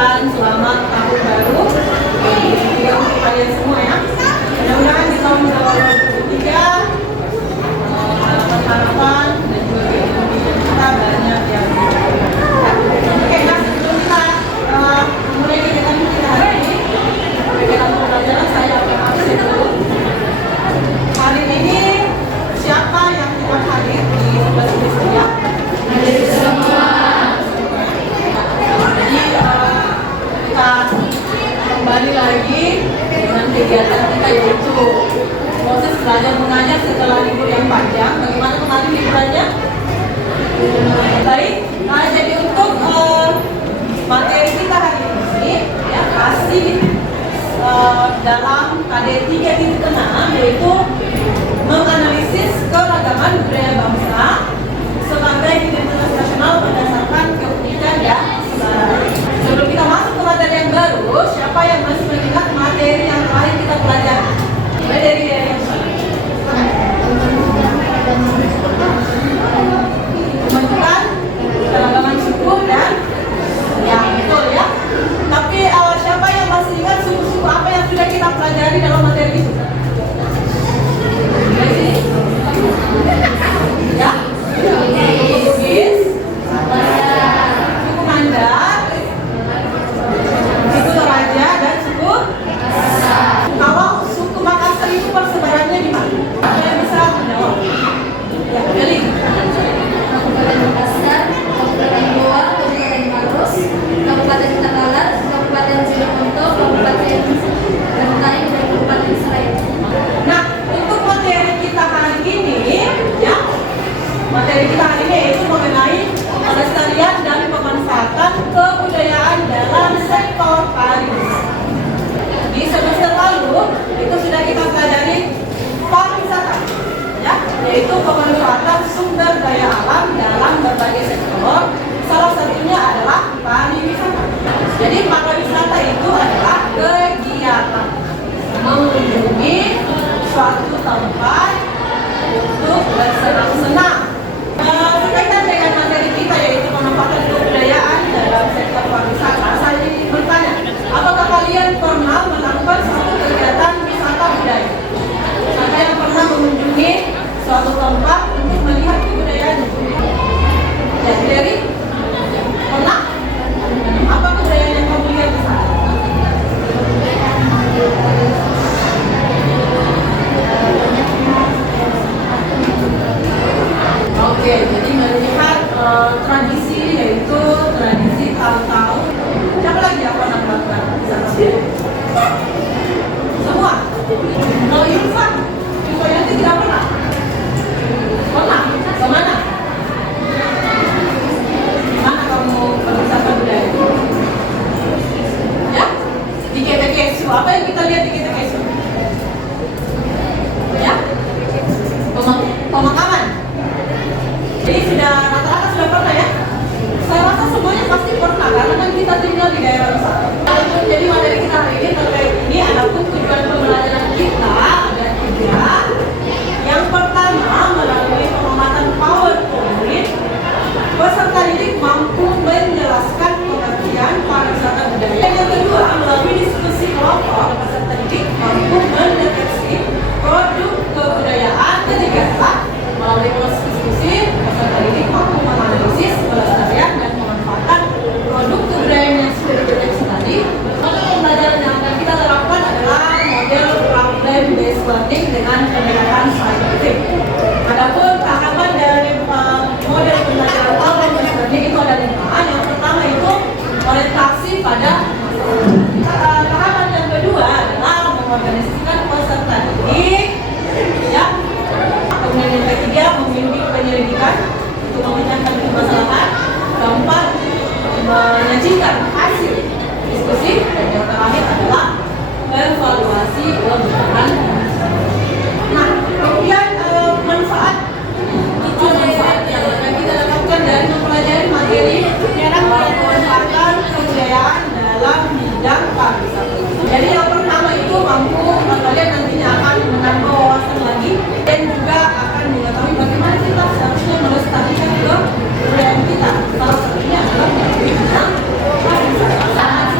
mengucapkan selamat tahun baru juga untuk kalian semua ya. Mudah-mudahan di tahun 2023 harapan dan juga kehidupan kita banyak yang oke. Nah, sebelum kita mulai kegiatan kita hari ini, kegiatan pembelajaran saya akan absen dulu. Hari ini siapa yang tidak hadir di sebelah sini saja? Hadir semua. Jadi kita kembali lagi dengan kegiatan kita, yaitu proses belajar mengajar setelah libur yang panjang. Bagaimana kemarin liburannya? Baik. Nah, jadi untuk materi kita hari ini ya masih dalam KD 3.6, yaitu menganalisis keragaman budaya bangsa sebagai identitas nasional berdasarkan keunikan dan kesetaraan. Sebelum kita masuk ke materi yang baru, siapa yang masih mengingat materi yang terakhir kita pelajari? Mulai dari yang pembentukan keragaman suku dan ya betul ya. Tapi siapa yang masih ingat suku-suku apa yang sudah kita pelajari dalam materi itu? Dari sini? Ya? Suku Bugis, suku Mandar, suku Toraja dan suku kalau suku Makassar itu persebarannya di mana? Siapa yang bisa menjawab? Ya, Deli. Kabupaten Makassar, Kabupaten Goa, Kabupaten Maros, Kabupaten Takalar, Kabupaten Jeneponto, Kabupaten Bantaeng, dan Kabupaten Seraya. Nah, untuk materi kita hari ini, ya, materi kita hari ini yaitu mengenai pelestarian dan pemanfaatan kebudayaan dalam sektor pariwisata. Di semester lalu itu sudah kita pelajari pariwisata, ya, yaitu pemanfaatan sumber daya alam dalam berbagai sektor. Salah satunya adalah pariwisata. Jadi pariwisata itu adalah kegiatan mengunjungi suatu tempat untuk bersenang-senang. Berkaitan dengan materi kita yaitu pemanfaatan kebudayaan dalam sektor pariwisata, saya ingin bertanya, apakah kalian pernah melakukan suatu kegiatan wisata budaya? Siapa yang pernah mengunjungi suatu tempat untuk melihat kebudayaan? Ya, Dery? Pernah? Apa kebudayaan yang kamu lihat di sana? Oke, jadi melihat tradisi, yaitu tradisi tahu-tahu. Siapa lagi yang pernah melakukan di sana? Semua? Kalau Yulfa nanti tidak pernah? Pernah? Kemana? Mana kamu berwisata budaya? Ya? Di KTKSU. Apa yang kita lihat di KTKSU? Ya? Pemakaman. Jadi sudah rata-rata sudah pernah ya? Saya rasa semuanya pasti pernah karena kan kita tinggal di daerah wisata. Jadi materi kita hari ini terkait ini, adapun tujuan pembelajaran kita ada 3. Yang pertama, melalui pengamatan PowerPoint, peserta didik mampu menjelaskan pengertian pariwisata budaya. Yang kedua, melalui diskusi kelompok, peserta didik mampu mendeteksi produk kebudayaan. Ketiga, melalui proses diskusi, peserta didik mampu menganalisis pelestarian dan pemanfaatan produk kebudayaan yang sudah dideteksi tadi. Model pembelajaran yang akan kita terapkan adalah model problem based learning dengan pendekatan saintifik. Adapun tahapan dari model pembelajaran problem based learning itu ada 5. Yang pertama itu orientasi pada tahapan yang kedua adalah mengorganisasikan peserta didik, ya. Kemudian yang ketiga, membimbing penyelidikan untuk memecahkan permasalahan. Keempat, menyajikan hasil diskusi. Dan yang terakhir adalah evaluasi pembelajaran. Nah, kemudian manfaat yang akan kita dapatkan dari mempelajari materi pemanfaatan kebudayaan dalam bidang pariwisata. Jadi yang pertama itu mampu kalian nantinya akan menambah wawasan lagi dan juga akan mengetahui bagaimana kita seharusnya melestarikan kebudayaan kita. Salah satunya adalah melalui bidang pariwisata.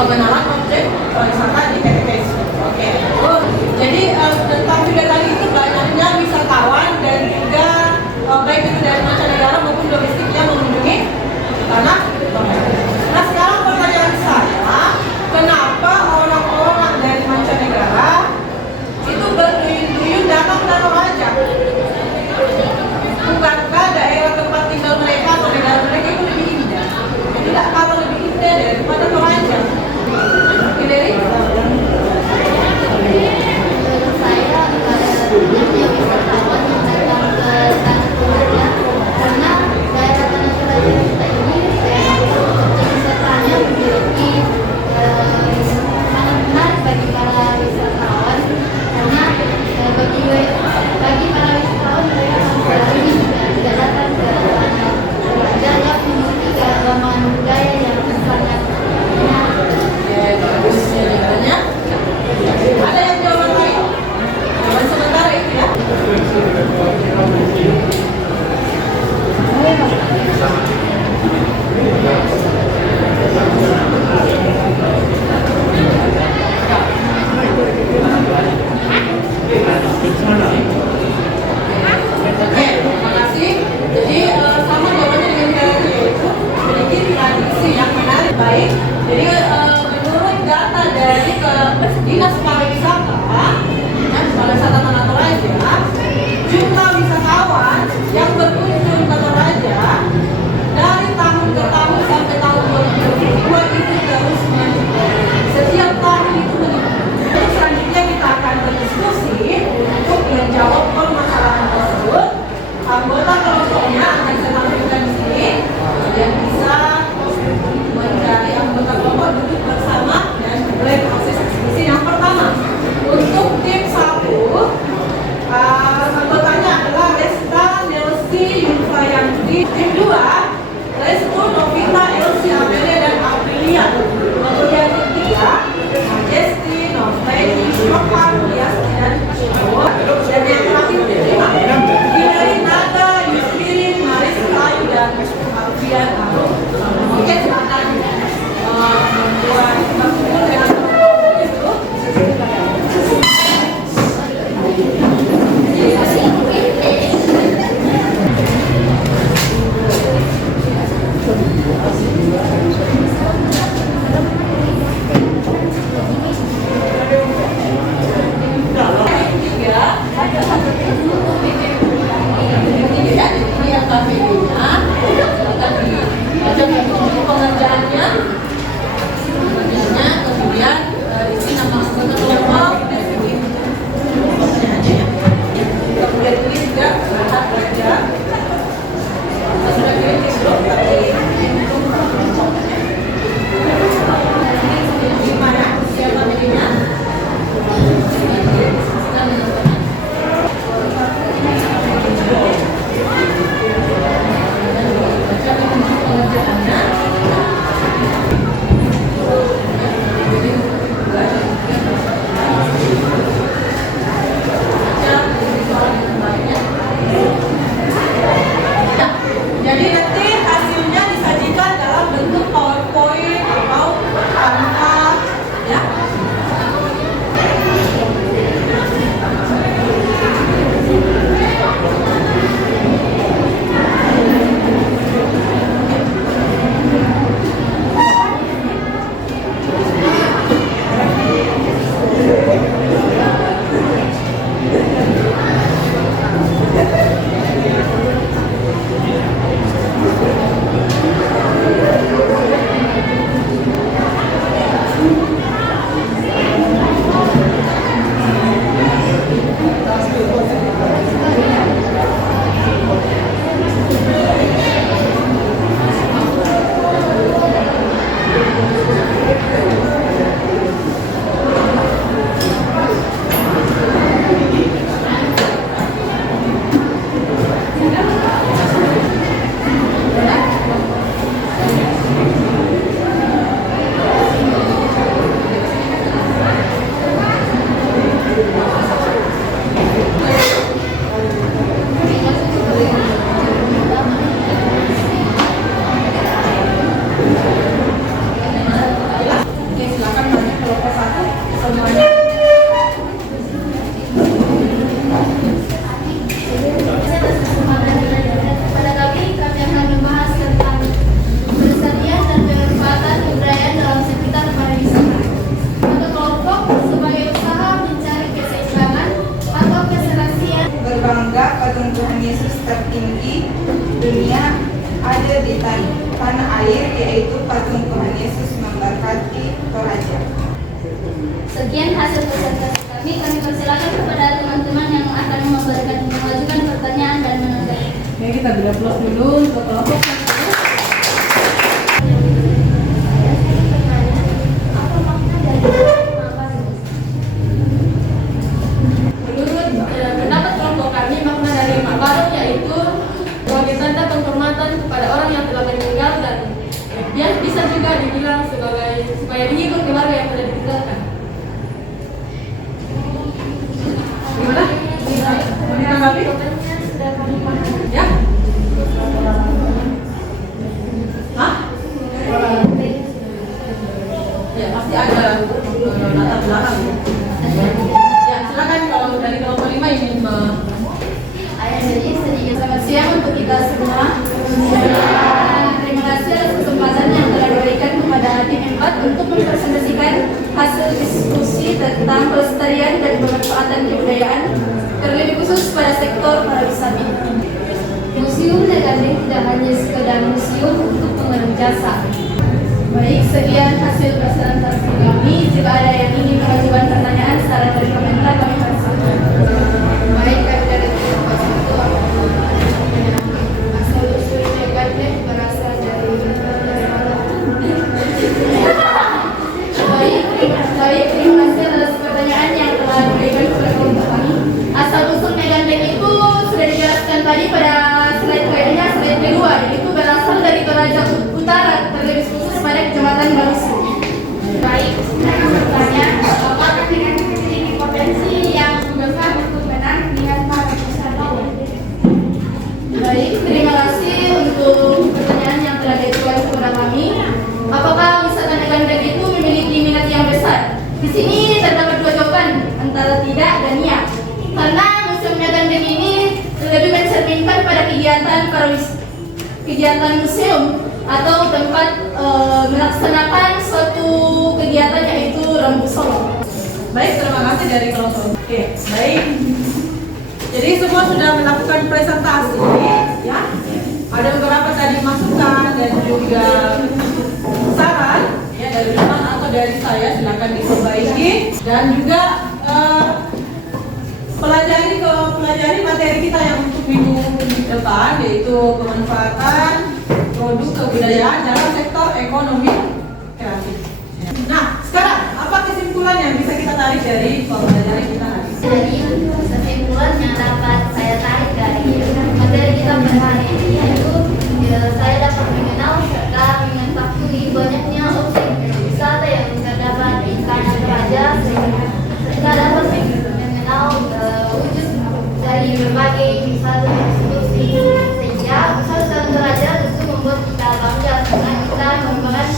pengenalan objek wisata di PTPS. Oke. Oh, jadi tentang juga tadi itu banyaknya wisatawan dan juga baik itu dari mancanegara maupun domestik yang mengunjungi tanah Toraja. Nah sekarang pertanyaan saya, kenapa orang-orang dari mancanegara itu berduyun-duyun datang ke Toraja? Bukankah daerah tempat tinggal mereka atau negara mereka itu lebih indah? Tidak kalah lebih indah daripada Toraja. Oke, Dery? Menurut saya banyaknya wisatawan yang datang ke Tanah Toraja karena daerah Tanah Toraja kita ini objek wisatanya memiliki sangat menarik bagi para wisatawan karena bagi para wisatawan mereka sama ini juga datang ke Tanah Toraja yang memiliki keragaman budaya yang sangat menarik. Bagus jawabannya. Ada yang jawaban lain? Jawaban sementara itu ya. Oke, terima kasih. Jadi sama jawabannya dengan kalian yaitu memiliki tradisi yang menarik baik. Jadi menurut data dari Dinas Pariwisata dan Pariwisata Tanah Toraja, jumlah wisatawan yang berkunjung ke Toraja dari tahun ke tahun sampai tahun 2022 itu terus meningkat. Setiap tahun itu meningkat. Untuk selanjutnya kita akan berdiskusi untuk menjawab permasalahan tersebut. Anggota kelompoknya akan saya tampilkan di sini yang bisa mencari anggota kelompok duduk Sekian hasil presentasi kami persilakan kepada teman-teman yang akan mengajukan pertanyaan dan menanggapi. Oke, kita beri aplaus dulu untuk kelompok 1. Pendapat kelompok kami, makna dari Makbaruk yaitu sebagai tanda penghormatan kepada orang yang telah meninggal, dan dia bisa juga dibilang sebagai supaya menghibur keluarga yang telah ditinggalkan. Gimana? Mau ditanggapi? Ya? Hah? Ya, pasti ada latar belakang. Ya, silakan kalau dari kelompok 5 ingin Selamat siang untuk kita semua. Terima kasih atas kesempatan yang telah diberikan kepada tim 4 untuk mempresentasikan hasil diskusi tentang pelestarian dan pemanfaatan kebudayaan, terlebih khusus pada sektor pariwisata. Museum Negandeng tidak hanya sekedar museum untuk pengenang jasa. Baik, sekian hasil presentasi kami. Jika ada yang ingin mengajukan pertanyaan secara komentar, kami persilakan. Baik, kami dari kelompok 1. Asal usul Negandeng berasal dari Baik, terima kasih atas pertanyaan yang telah diberikan kepada kelompok kami. Asal usul Megandeng itu sudah dijelaskan tadi pada slide kedua, yaitu berasal dari Toraja Utara, terlebih khusus pada Kecamatan Balusu. Baik, saya bertanya, apakah dengan memiliki potensi yang besar untuk menang dengan para wisatawan? Baik, terima kasih untuk pertanyaan yang telah diajukan kepada kami. Apakah wisata Megandeng itu memiliki minat yang besar? Di sini terdapat dua jawaban, antara tidak dan iya. Karena Museum Megandeng ini lebih mencerminkan pada kegiatan museum atau tempat melaksanakan suatu kegiatan, yaitu Rambu Solo. Baik, terima kasih dari kelompok. Oke, baik. Jadi semua sudah melakukan presentasi, ya. Ada beberapa tadi masukan dan juga saran, ya, dari teman atau dari saya, silakan diperbaiki dan juga pelajari materi kita yang untuk minggu depan, yaitu pemanfaatan produk kebudayaan dalam sektor ekonomi kreatif. Nah, sekarang apa kesimpulan yang bisa kita tarik dari pembelajaran kita hari ini? Jadi kesimpulan yang dapat saya tarik dari materi kita pada hari ini yaitu saya dapat mengenal serta mengetahui banyaknya opsi wisata yang terdapat di Tanah Toraja, sehingga dapat mengenal wujud dari berbagai wisata tersebut, sehingga wisata Tanah Toraja tentu membuat kita bangga karena kita merupakan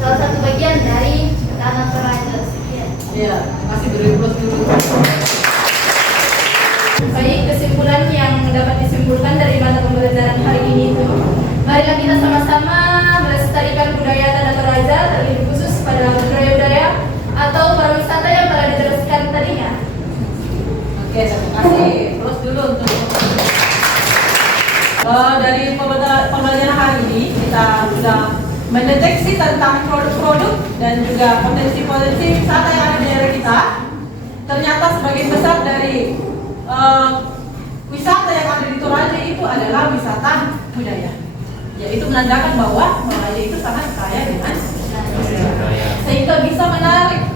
salah satu bagian dari Tanah Toraja. Ya, masih beri plus dulu. Baik, kesimpulan yang dapat disimpulkan dari mata pembelajaran hari ini itu, marilah kita sama-sama melestarikan budaya Tanah Toraja, terlebih khusus pada budaya-budaya atau pariwisata yang telah dijelaskan tadinya. Oke, terima kasih. Plus dulu untuk dari pembelajaran hari ini kita sudah mendeteksi tentang produk-produk dan juga potensi-potensi wisata yang ada di daerah kita. Ternyata sebagian besar dari wisata yang ada di Toraja itu adalah wisata budaya. Yaitu menandakan bahwa Toraja itu sangat kaya dengan budaya, sehingga bisa menarik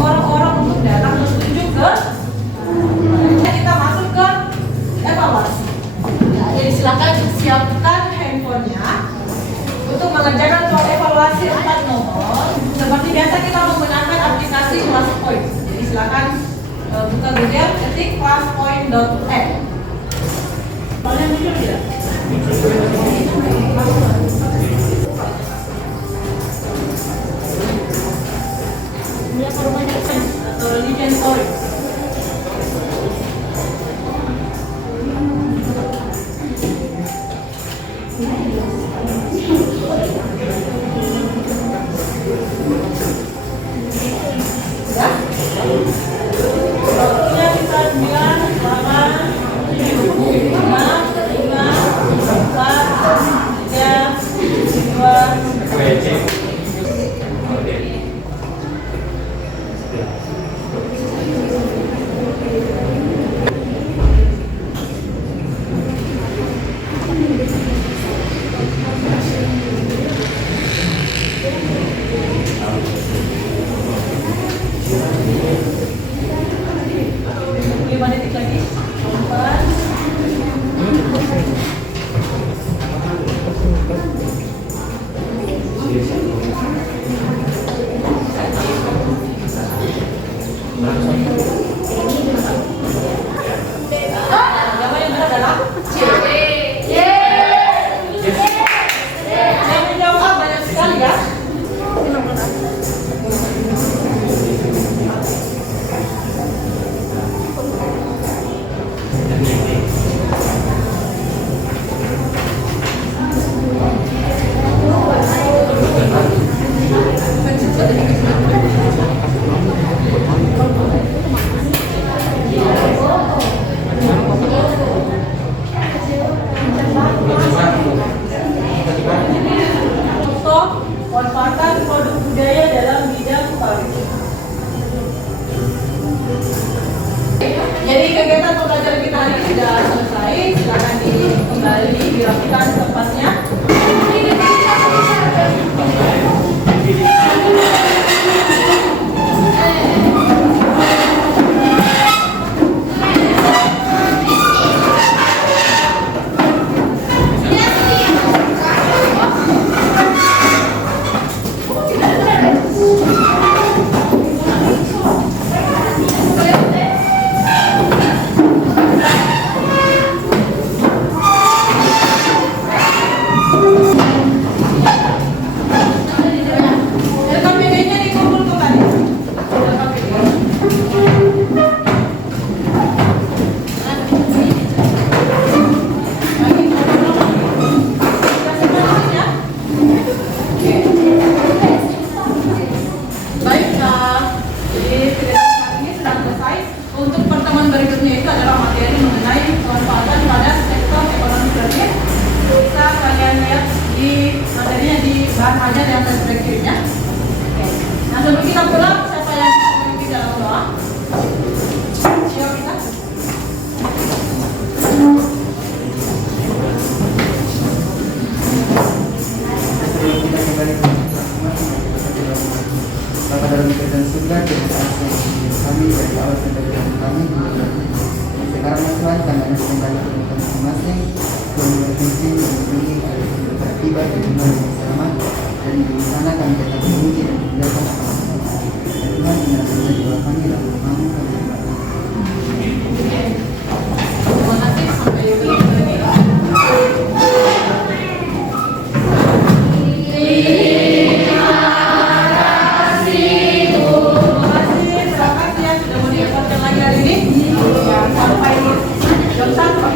orang-orang untuk datang berkunjung ke. Kita masuk ke evaluasi. Ya, jadi silakan siapkan handphonenya untuk mengerjakan soal evaluasi 4 nomor. Seperti biasa kita menggunakan aplikasi Classpoint. Jadi silakan buka Google, ketik classpoint.app. Soalnya muncul tidak? Ini apa rumahnya? Atau religion story? Waktunya kita 9, 8, 7, 6, 5, 4, 3, 2, Jawaban yang benar adalah yang menjawab banyak sekali ya. Contoh pemanfaatan produk budaya dalam bidang pariwisata. Jadi kegiatan pembelajaran kita hari ini sudah selesai. Silakan kembali dirapikan tempatnya. Rekam videonya dikumpul kembali. Rekam video. Baiklah, jadi kegiatan hari ini sudah selesai. Untuk pertemuan berikutnya itu adalah materi mengenai pemanfaatan pada sektor ekonomi kreatif. Bisa kalian lihat di materinya di bahan ajar yang terberikutnya. Nah, sebelum kita pulang, siapa yang memimpin dalam doa? Siapa kita? Kita kembali ke Bapak dalam kerjaan surga, terima kasih kami dari awal sampai dengan kami. Sekarang Mas Tuhan, kami akan kembali ke tempat masing-masing. Tuhan berfungsi melindungi agar kita tiba di rumah yang selamat, dan di sana kami tetap memuji dan menjaga